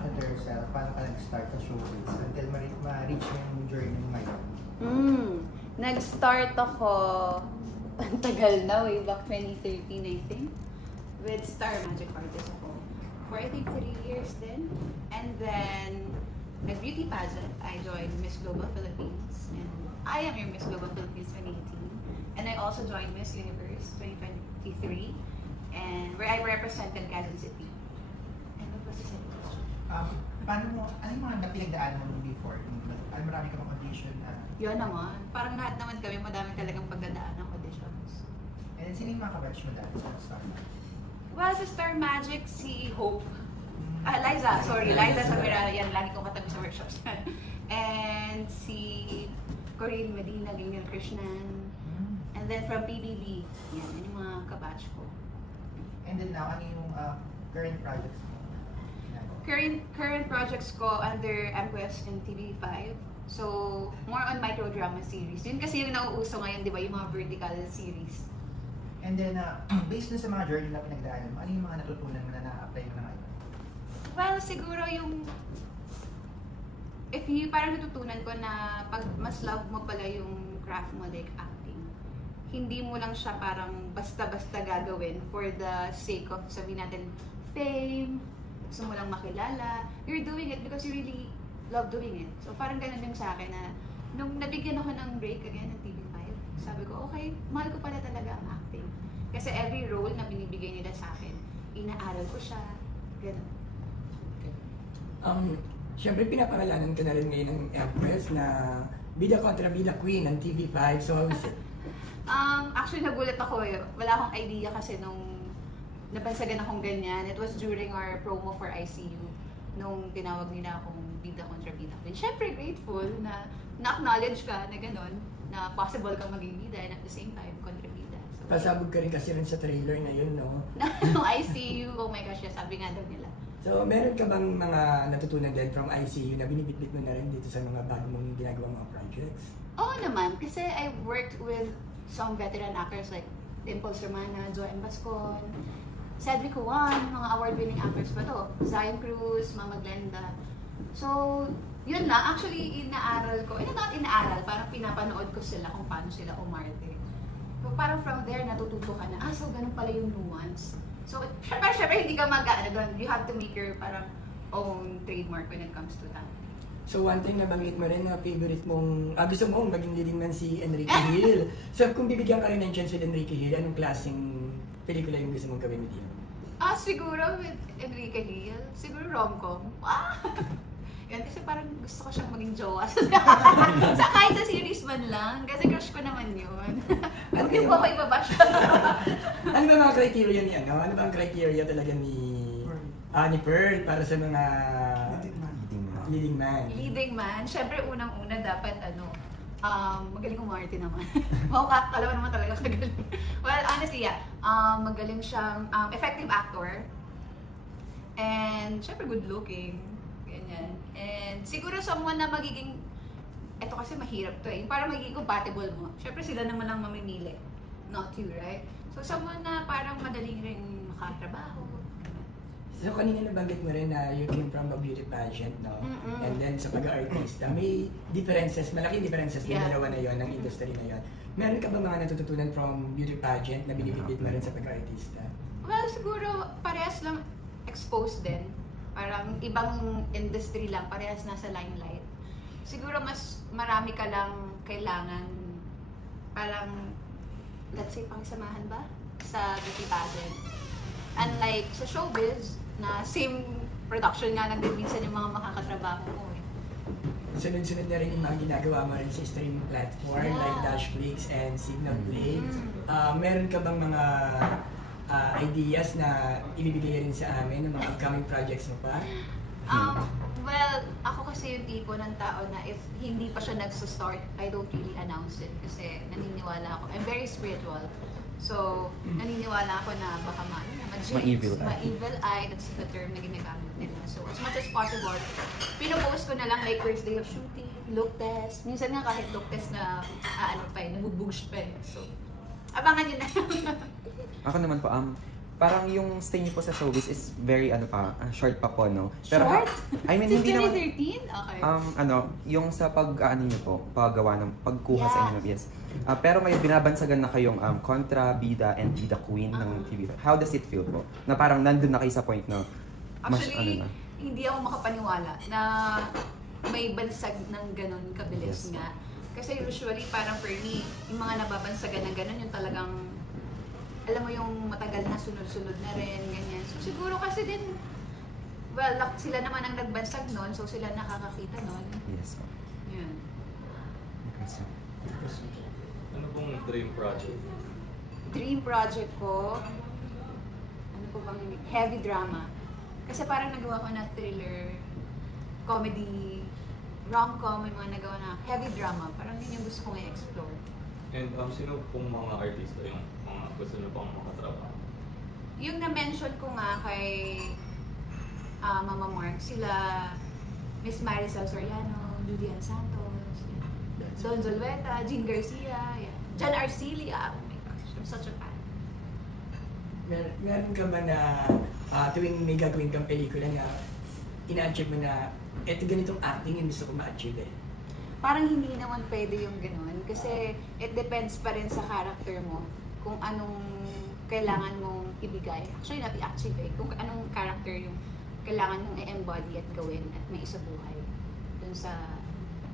introduction to yourself, paano ka nag-start sa showbiz until ma-reach yung journey mo ngayon? Nag-start ako, ang tagal na, way back 2013 I think, with Star Magic Artist ako. For I think 3 years then. And then, nag-beauty pageant, I joined Miss Global Philippines. And I am your Miss Global Philippines 2018. And I also joined Miss Universe 2023. And where I represented Quezon City. And what was the second question? Ano yung mga napinagdaanan mo before? Marami ka bang audition na? Yun naman. Parang lahat naman kami, madami talagang pagdadaan ng auditions. And then, sino yung mga kabatch mo dati sa Star Magic? Well, sa Star Magic, si Hope. Liza, sorry. Liza Samira, yan, lagi kong katabi sa workshops. And si Corinne Medina, Gingil Krishnan. And then from PBB, yan yung mga kabatch ko. And then now, ano yung current projects mo? Current projects ko under MQuest and TV5. So, more on microdrama series. Yun kasi yung nauuso ngayon, di ba? Yung mga vertical series. And then, based na sa mga journey na pinagdaanan mo, ano yung mga natutunan mo na na-apply mo na ngayon? Well, siguro yung... parang natutunan ko na pag mas love mo pala yung craft mo, like acting, hindi mo lang siya parang basta-basta gagawin for the sake of, sabihin natin, fame, gusto mo lang makilala. You're doing it because you really love doing it. So parang ganun yung sa akin na nung nabigyan ako ng break again ng TV5, sabi ko, okay, mahal ko pala talaga ang acting. Kasi every role na binibigay nila sa akin, inaaral ko siya. Ganun. Okay. Siyempre pinapangalanan ko na rin ngayon ng Empress na bida kontra bida queen ng TV5. So how is it? Actually nagulat ako eh. Wala akong idea kasi nung napansagan akong ganyan. It was during our promo for ICU nung tinawag nila akong bida kontra bida queen. Siyempre grateful na na-acknowledge ka na gano'n, na possible kang maging bida and at the same time kontra bida. So, pasabog ka rin kasi rin sa trailer na yun, no? Nung ICU, oh my gosh, sabi nga daw nila. So, meron ka bang mga natutunan din from ICU na binibitbit mo na rin dito sa mga bago mong ginagawang mga projects? Oo naman, kasi I worked with some veteran actors like Dimples Romana, Joanne Bascon, Cedric Juan, mga award-winning actors pa to. Zion Cruz, Mama Glenda. So, yun lang. Actually, inaaral ko. Not inaaral, parang pinapanood ko sila kung paano sila umarte. So, parang from there, natututo ka na, so ganun pala yung nuance. So, syempre hindi ka doon. You have to make your parang own trademark when it comes to that. So, one thing nabanggit mo rin na favorite mong, gusto mong maging leading man si Enrique Hill. So, kung bibigyan ka rin ng chance with Enrique Hill, anong klaseng pelikula yung gusto mong gawin with him? Siguro with Enrique Hill, siguro rom-com. Yan, kasi parang gusto ko siyang maging jowa. Sa kahit sa series man lang, kasi crush ko naman yun. Huwag yung po ako ibabash. Ano ba mga criteria ni ano? Ano ba ang criteria talaga ni Pearl para sa mga leading man? Leading man? Siyempre unang-una dapat magaling umarte naman. Alam mo naman talaga kagaling. Well, honestly, magaling siyang effective actor. And syempre good looking. Ganyan. And siguro someone na magiging, eto kasi mahirap to eh, para magiging compatible mo. Syempre sila naman ang mamimili. Not you, right? So someone na parang madaling ring makatrabaho. So kanina nabanggit mo rin na you came from a beauty pageant, no? And then sa pag-artista, may differences, malaking differences yung dalawa na yon ng industry na yon. Meron ka ba mga natututunan from beauty pageant na binibigit mo rin sa pag-artista? Well, siguro parehas lang exposed din. Parang ibang industry lang, parehas nasa limelight. Siguro mas marami ka lang kailangan parang, let's say, pangsamahan ba? Sa beauty pageant. Unlike sa showbiz, na same production nga lang din minsan yung mga makakatrabaho mo eh. Sunod-sunod na rin yung mga ginagawa mo rin sa streaming platform like Dashflix and Signal Play. Meron ka bang mga ideas na ibibigay rin sa amin ng mga upcoming projects mo pa? Well, ako kasi yung tipo ng tao na if hindi pa siya nagso-start, I don't really announce it kasi naniniwala ako. I'm very spiritual. So, naniniwala ako na baka ma-evil eye, that's the term na ginagamit nila. So, as much as possible, pinopost ko na lang like first day of shooting, look test. Minsan nga kahit look test na, nabubugs pa eh. So, abangan nyo na. Ako naman po, parang yung stay niyo po sa showbiz is very short pa po, no? Pero, Short? I mean, Since hindi naman 2013? Okay. yung sa pagkuha sa Yeah. inyo, yes. Pero ngayon binabansagan na kayong kontra, bida, and bida queen ng TV. How does it feel po? Na parang nandun na kayo sa point na mas Actually, hindi ako makapaniwala na may bansag ng ganun kabilis Yes. nga. Kasi usually parang for me, yung mga nababansagan ng ganun, yung talagang, alam mo yung matagal na sunod-sunod na rin, ganyan. So siguro kasi din, well, sila naman ang nagbansag nun, so sila nakakakita nun. Yes po. Yun. Okay, so. Ano pong dream project? Dream project ko, ano po bang heavy drama. Kasi parang nagawa ko na thriller, comedy, rom-com, may mga nagawa na heavy drama. Parang yun yung gusto kong i-explore. And sino pong mga artista yung mga gusto niyo pang makatrabaho? Yung na-mention ko nga kay Mama Mark, sila Miss Maricel Soriano, Julian Santos, Don Zulueta, Jean Garcia, John Arcilia. Oh my gosh, I'm such a fan. Meron ka ba na tuwing may gagawin kang pelikula na ina-achieve mo na eto ganitong acting yung gusto ko ma-achieve eh? Parang hindi naman pwede yung gano'n kasi it depends pa rin sa character mo kung anong kailangan mong ibigay. Actually, not i-achieve eh. Kung anong character yung kailangan mong i-embody at gawin at may isabuhay dun sa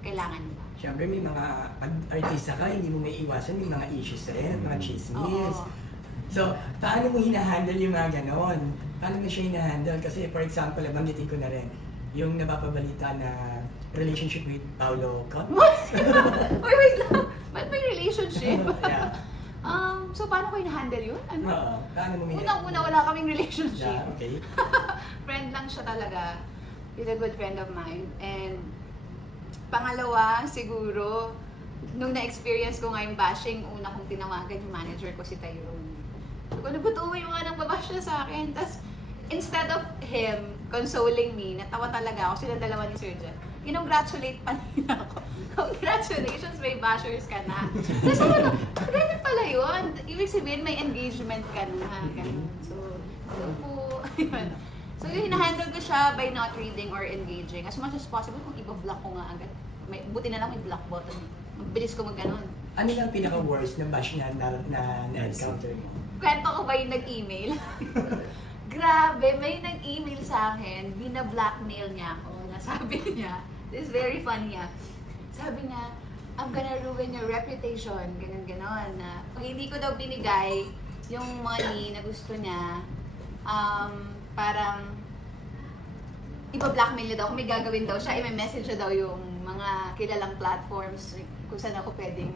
kailangan nila. Siyempre may mga artista ka, hindi mo may iwasan yung mga issues rin, mga chismis. Oo. So, paano mo hinahandle yung mga ganon? Paano mo siya hinahandle? Kasi for example, banggitin ko na rin, yung napapabalita na relationship with Paolo Contreras. Wait lang! Ba't may relationship? Yeah. So paano ko hinahandle yun? Ano? Oo. Paano mo Unang-una wala kaming relationship. Yeah, okay. Friend lang siya talaga. He's a good friend of mine. And pangalawa, siguro, nung na-experience ko nga yung bashing, una kong tinawagan yung manager ko, si Tyrone. So, ano ba ito? Yung mga nang babash na sa akin. Tapos, instead of him consoling me, natawa talaga ako, sila dalawa ni Sir Jeff. Kinongratulate pa nila ako. Congratulations, may bashers ka na. Tapos sabi ko, ganun pala yun. Ibig sabihin, may engagement ka na. Ganun. So po, ayun. So yung hinahandle ko siya by not reading or engaging. As much as possible, kung iba-block ko nga agad. Buti na lang may block button. Magbilis ko mag-ganon. Ano yung pinaka-worst na bash na encounter mo? Kwento ko ba yung nag-email? Grabe, may nag-email sa akin, bina-blackmail niya ako. Sabi niya, this is very funny Sabi niya, I'm gonna ruin your reputation, ganon-ganon. Na pag hindi ko daw binigay yung money na gusto niya, parang ipa-blackmail niya daw. Kung may gagawin daw siya, i-message niya daw yung mga kilalang platforms kung saan ako pwedeng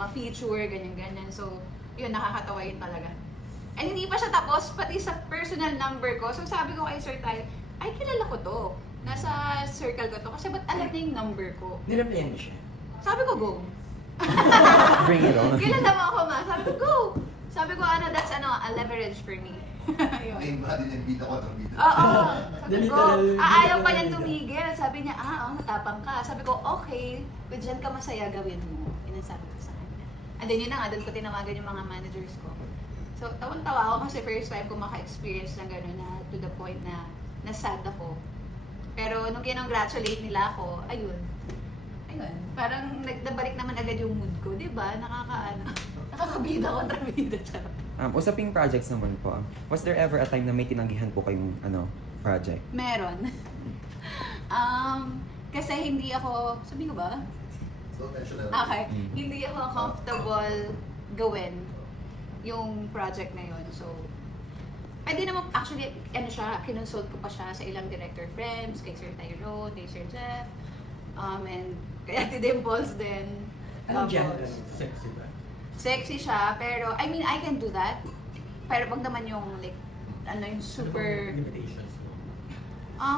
ma-feature, ganyan-ganyan. So, yun, nakakatawa yun talaga. And hindi pa siya tapos, pati sa personal number ko. So, sabi ko kay Sir Tay, ay, kilala ko to. Nasa circle ko to. Kasi ba't alam niya yung number ko? Nireplyan mo siya? Sabi ko, go. Bring it on. Kilala mo ako, ma. Sabi ko, go. Sabi ko, that's a leverage for me. Yun. Game ba din yung bida ko ng bida? Oo. Sabi ko, Literal, ayaw pa literal niyan bida. tumigil. Sabi niya, matapang ka. Sabi ko, okay. Kung dyan ka masaya, gawin mo. Yun ang sabi ko sa kanya. And then yun na nga, doon ko tinawagan yung mga managers ko. So, tawang-tawa ako kasi first time ko maka-experience ng gano'n na to the point na nasad ako. Pero nung kinongratulate nila ako, ayun. Parang nabalik naman agad yung mood ko, di ba? Nakakabida kontra bida. Usaping projects naman po. Was there ever a time na may tinanggihan po kayong project? Meron. Kasi hindi ako, sabi ko ba? So, mention Okay. Hindi ako comfortable gawin yung project na yun. So, pwede naman, actually, kinonsult ko pa siya sa ilang director friends, kay Sir Tyrone, kay Sir Jeff, and kay Ate Dimples din. Anong Tapos, genre? Sexy ba? Sexy siya, pero, I mean, I can do that. Pero pag naman yung, like, yung super... Limitations mo?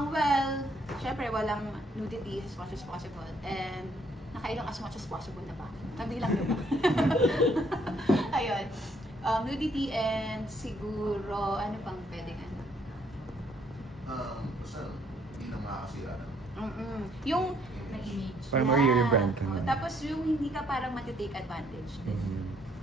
Well, syempre, walang nudity as much as possible. And, nakailang as much as possible na ba? Kabilang na ba? Ayun. Nudity and siguro, ano pang pwedeng Basta, hindi na makakasira na. Yung Image. Para ma-rebrand ka Oo. na. Tapos yung hindi ka parang matitake advantage din.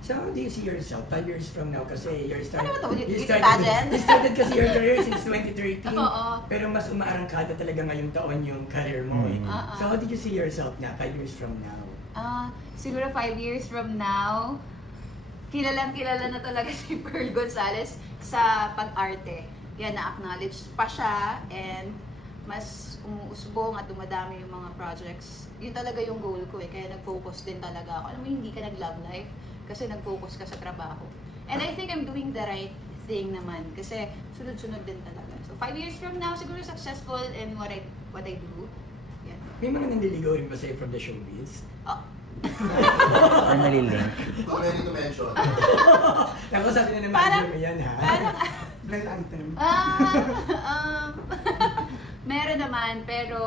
So how do you see yourself 5 years from now? Kasi you're starting, Ano ba to? You started kasi your career since 2013. Oo. Pero mas umaarangkada talaga ngayong taon yung career mo eh. Oo. So how did you see yourself na 5 years from now? Siguro 5 years from now, kilala na talaga si Pearl Gonzalez sa pag-arte. Yan, na-acknowledge pa siya and mas umuusbong at dumadami yung mga projects. Yun talaga yung goal ko eh, kaya nag-focus din talaga ako. Alam mo, hindi ka nag-love life kasi nag-focus ka sa trabaho. And I think I'm doing the right thing naman kasi sunod-sunod din talaga. So 5 years from now, siguro successful in what I do. Yan. May mga nandiligaw rin ba sa'yo from the showbiz? Oh. Or nalilink? Too many to mention. Ako sabi na naman Parang- mo yan ha. Parang, Blind item. meron naman, pero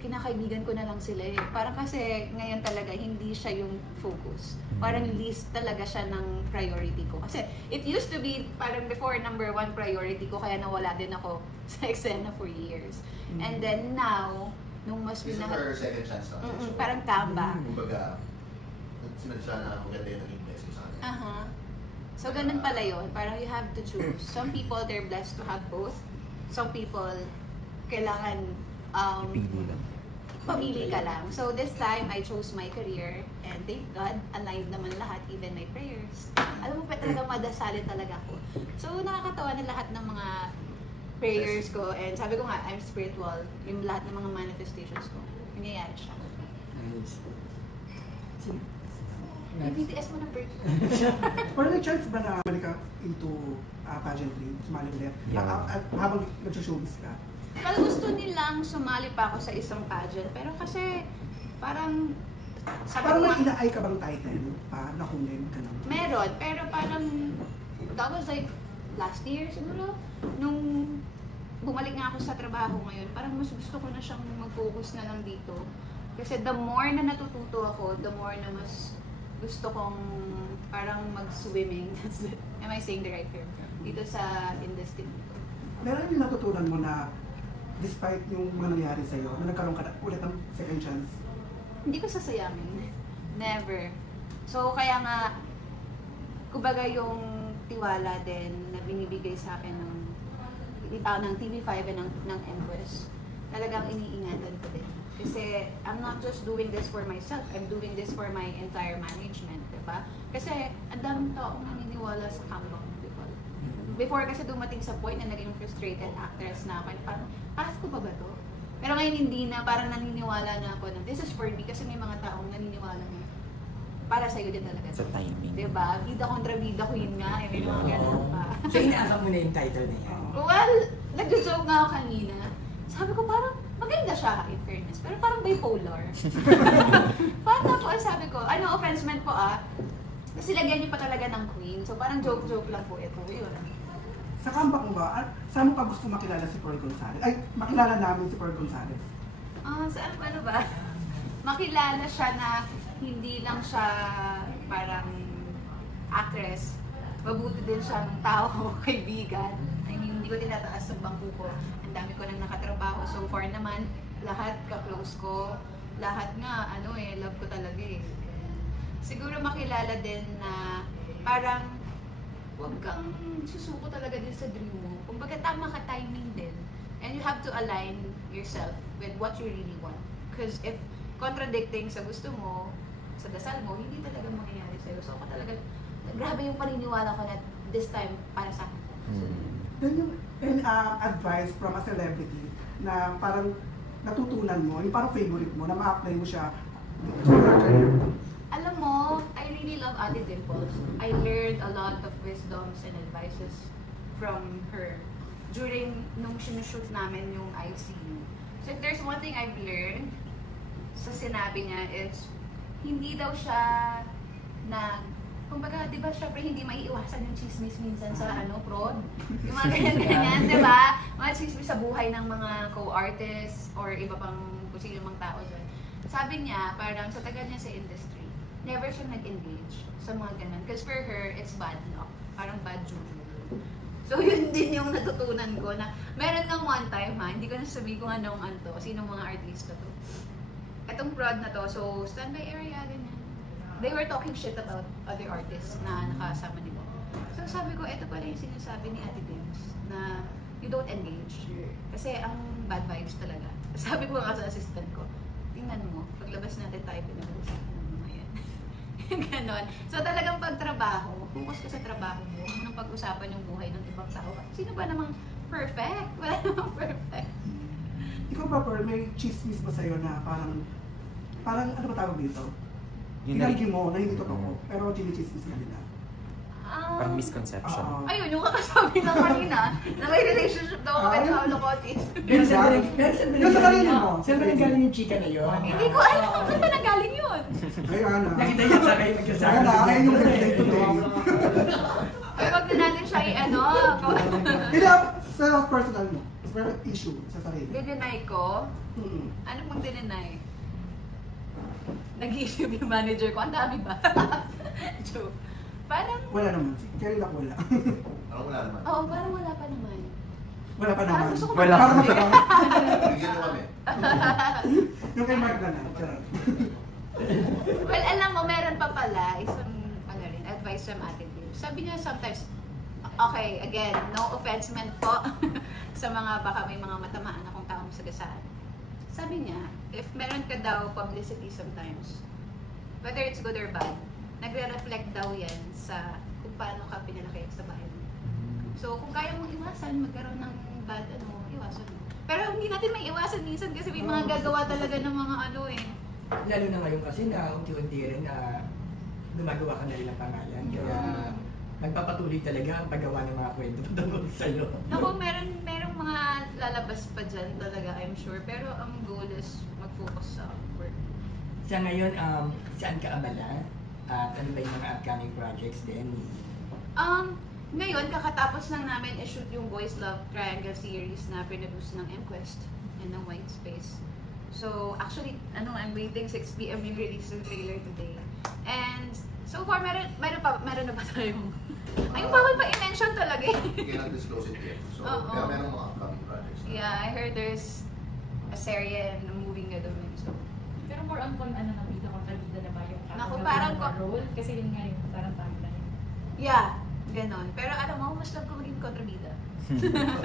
kinakaibigan ko na lang sila eh. Parang kasi ngayon talaga hindi siya yung focus. Parang least talaga siya ng priority ko. Kasi it used to be parang before number 1 priority ko kaya nawala din ako sa eksena for years. And then now, nung mas This is her second chance na. parang comeback. Kumbaga, sinadya na maganda yung naging blessing sa kanya. So ganun pala yun. Parang you have to choose. Some people, they're blessed to have both. Some people, kailangan Pili lang. pamili ka lang. So this time, I chose my career and thank God, aligned naman lahat, even my prayers. Alam mo pa talaga, madasalin talaga ako. So nakakatawa na lahat ng mga prayers ko and sabi ko nga, I'm spiritual. Yung lahat ng mga manifestations ko, nangyayari siya. Nice. Yung BTS mo ng birthday. Or may chance ba na balik ka into pageantry, sumali ulit? Yeah. Habang nag-showbiz ka? Well, gusto nilang sumali pa ako sa isang pageant, pero kasi parang sabi Parang ko may nga, ina-ay ka bang title pa? Nakunin ka naman? meron, pero parang that was like last year siguro. Nung bumalik nga ako sa trabaho ngayon, parang mas gusto ko na siyang mag-focus na lang dito. Kasi the more na natututo ako, the more na mas gusto kong parang mag-swimming. Am I saying the right term? Dito sa industry dito. Meron yung natutunan mo na despite yung mga nangyari sa'yo, na nagkaroon ka na ulit ng second chance? Hindi ko sasayamin. Never. So, kaya nga, kumbaga yung tiwala din na binibigay sa akin ng TV5 and ng MQuest, talagang iniingatan ko din. Kasi, I'm not just doing this for myself, I'm doing this for my entire management, diba? Kasi, ang daming taong naniniwala sa comeback people. Before kasi dumating sa point na naging frustrated actress na ako, parang, pass ko ba to? Pero ngayon hindi na, parang naniniwala na ako na this is for me kasi may mga taong naniniwala na para sa'yo din talaga. Sa timing. Diba? Bida kontra bida queen nga, may mga ganun pa. So inaasam mo na yung title na yan? Well, nag-joke nga ako kanina. Sabi ko parang, maganda siya in fairness, pero parang bipolar. Parang po, sabi ko, ano, offense meant po kasi lagyan niyo pa talaga ng queen. So parang joke-joke lang po ito. Yun. Sa comeback mo ba, saan mo ka gusto makilala si Pearl Gonzalez? Ay, makilala namin si Pearl Gonzalez. Saan ano ba? Makilala siya na hindi lang siya parang actress. Mabuti din siyang tao, kaibigan. I mean, hindi ko tinataas sa bangko ko. Ang dami ko nang nakatrabaho. So far naman, lahat ka-close ko. Lahat nga, love ko talaga eh. Siguro makilala din na parang huwag kang susuko talaga din sa dream mo. Kumbaga tama ka timing din. And you have to align yourself with what you really want. Because if contradicting sa gusto mo, sa dasal mo, hindi talaga mangyayari sa'yo. So ako talaga, grabe yung paniniwala ko na this time para sa akin. Then yung advice from a celebrity na parang natutunan mo, yung parang favorite mo, na ma-apply mo siya to your career. Alam mo, I really love Ate Dimples. I learned a lot of wisdoms and advices from her during nung sinushoot namin yung ICU. So if there's one thing I've learned sa sinabi niya is hindi daw siya kumbaga, di ba, syempre hindi maiiwasan yung chismis minsan sa prod. Yung mga ganyan-ganyan, di ba? Mga chismis sa buhay ng mga co-artists or iba pang kung sino mang tao dyan. Sabi niya, parang sa tagal niya sa industry, never siya nag-engage sa mga ganun. Because for her, it's bad luck. Parang bad juju. So yun din yung natutunan ko na meron ng one time hindi ko na sabihin kung anong sinong mga artista to. Itong prod na to, so standby area, ganyan. they were talking shit about other artists na nakasama nila. So sabi ko, ito pala yung sinasabi ni Ate Dims na you don't engage. Kasi ang bad vibes talaga. Sabi ko nga sa assistant ko, tingnan mo, paglabas natin tayo pinag-uusapan ng mga yan. Ganon. So talagang pagtrabaho, focus ka sa trabaho mo, nung pag-usapan yung buhay ng ibang tao. Sino ba namang perfect? Wala namang perfect. Ikaw ba, Pearl, may chismis ba sa'yo na parang ano ba tawag dito? Yun na- Tinanggi mo na hindi totoo, pero chinichismis ka nila. Parang misconception. Ayun, yung kakasabi na kanina, na may relationship daw kami ng Paolo Cotis. Pero saan Yung sa kanina mo. ba nanggaling yung chika na yun? Hindi ko alam kung saan ba nanggaling yun. Ay, Ana. Nakita niya sa kayo magkasama. Ana, ay yung day to day. Ay, wag na natin siya i-ano. Hindi, sa personal mo. Personal issue sa sarili. Dinenay ko? Ano pang dinenay? Nag-issue yung manager ko. Ang dami ba? Joke. Parang... Wala naman. Kaya lang wala. Parang wala naman. Oo, parang wala pa naman. Wala pa naman. Parang gusto ko Wala. Parang wala. Bigyan mo kami. Yung kay Mark na lang. Charot. Well, alam mo, meron pa pala isang advice from Ate Dims. Sabi niya sometimes, okay, again, no offense meant po sa mga baka may mga matamaan akong taong sagasaan. Sabi niya, if meron ka daw publicity sometimes, whether it's good or bad, nagre-reflect daw yan sa kung paano ka pinalaki sa bahay mo. So, kung kaya mong iwasan, magkaroon ng bad, iwasan mo. Pero hindi natin may iwasan minsan kasi may mga gagawa talaga ng mga Lalo na ngayon kasi na unti-unti rin na gumagawa ka na rin ng pangalan. Kaya nagpapatuloy talaga ang paggawa ng mga kwento tungkol sa'yo. Naku, merong mga lalabas pa dyan talaga, I'm sure. Pero ang goal is mag-focus sa work. Sa ngayon, saan ka abala? At ano ba yung mga upcoming projects din? Ngayon, kakatapos lang namin i-shoot yung Boys Love Triangle series na produce ng MQuest and ng White Space. So, actually, I'm waiting 6 PM yung release ng trailer today. And so far, meron na ba tayong... Ay, bawal pa i-mention talaga eh. You cannot disclose it yet. So, Oo. meron mga upcoming projects. Yeah, I heard there's a serye and a movie nga doon. So, Pero more on kung ano na bida na ba yung Naku, parang role? Kasi yun nga yung parang tagline. yeah, ganon. Pero alam mo, mas love ko maging kontrabida.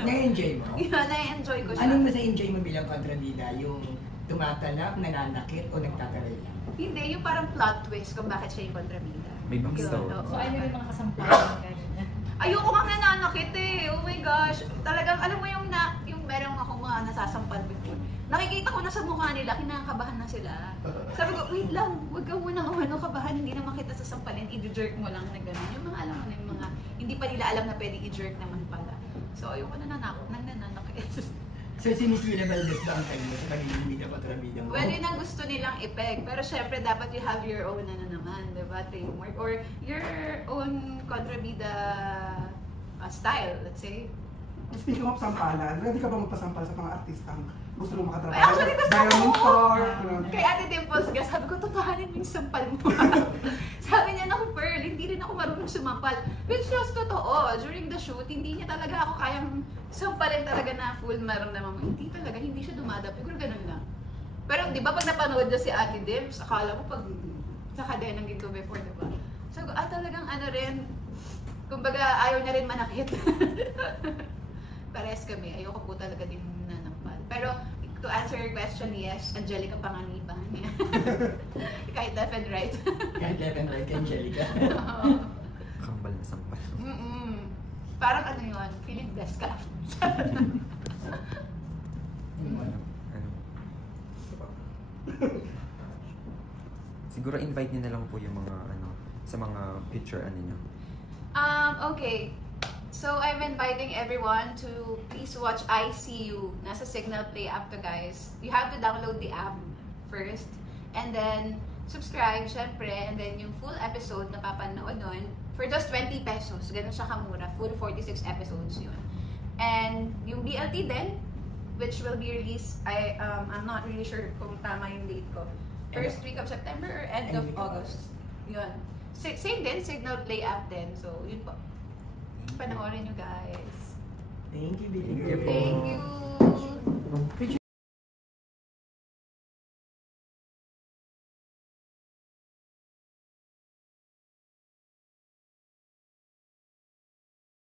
Na-enjoy mo? Yeah, na-enjoy ko siya. Anong nasa-enjoy mo bilang kontrabida? Yung tumatalab, nananakit, o nagtataray lang? Hindi, yung parang plot twist kung bakit siya yung kontrabida. May backstory. Yun, oo. So ano yung mga kasampalan ganyan? Ayoko nga nananakit eh. Oh my gosh. Talagang, alam mo yung meron akong mga nasasampal before. Nakikita ko na sa mukha nila, kinakabahan na sila. Sabi ko, wait lang, huwag ka muna kabahan, hindi naman kita sasampalin, i-jerk mo lang na gano'n. Yung mga alam mo na yung mga, hindi pa nila alam na pwede i-jerk naman pala. So, ayoko nananakit. So, si Miss Willa Valdez ba ang kayo sa pagiging bida kontrabida mo? Well, yun ang gusto nilang ipeg. Pero syempre, dapat you have your own naman, diba, framework. Or your own kontrabida style, let's say. Speaking of sampalan, ready ka ba magpasampal sa mga artistang gusto mo makatrabaho? Ay, actually, gusto Diamond ko! Star. Kay Ate Dimples, sabi ko, totohanin mo yung sampal mo. Sabi niya, naku Pearl, hindi rin ako marunong sumampal. Which was totoo. During the shoot, hindi niya talaga ako kayang sampalin talaga na full maramdaman mo. Hindi talaga, hindi siya dumadap. Siguro ganun lang. Pero di ba pag napanood na si Ate Dims, akala mo pag sa kadena ng ginto before, di ba? So, talagang ano rin, kumbaga ayaw niya rin manakit. Parehas kami, ayoko po talaga din nanampal. Pero to answer your question, yes, Angelica Panganiban. Kahit left and right. Kahit left and right, Angelica. Kambal na sampal. Parang ano yun, feeling best ka. Siguro invite niyo na lang po yung mga sa mga picture niyo. Okay. So I'm inviting everyone to please watch I See You. Nasa Signal Play app to, guys. You have to download the app first and then subscribe, syempre, and then yung full episode na papanood nun for just 20 pesos. Ganun siya kamura. Full 46 episodes yun. And yung BLT din, which will be released, I'm not really sure kung tama yung date ko. First week of September or end of August. Yun. Same din, Signal Play app din. So, yun po. Panoorin nyo, guys. Thank you, Billy. Thank you po. Thank you.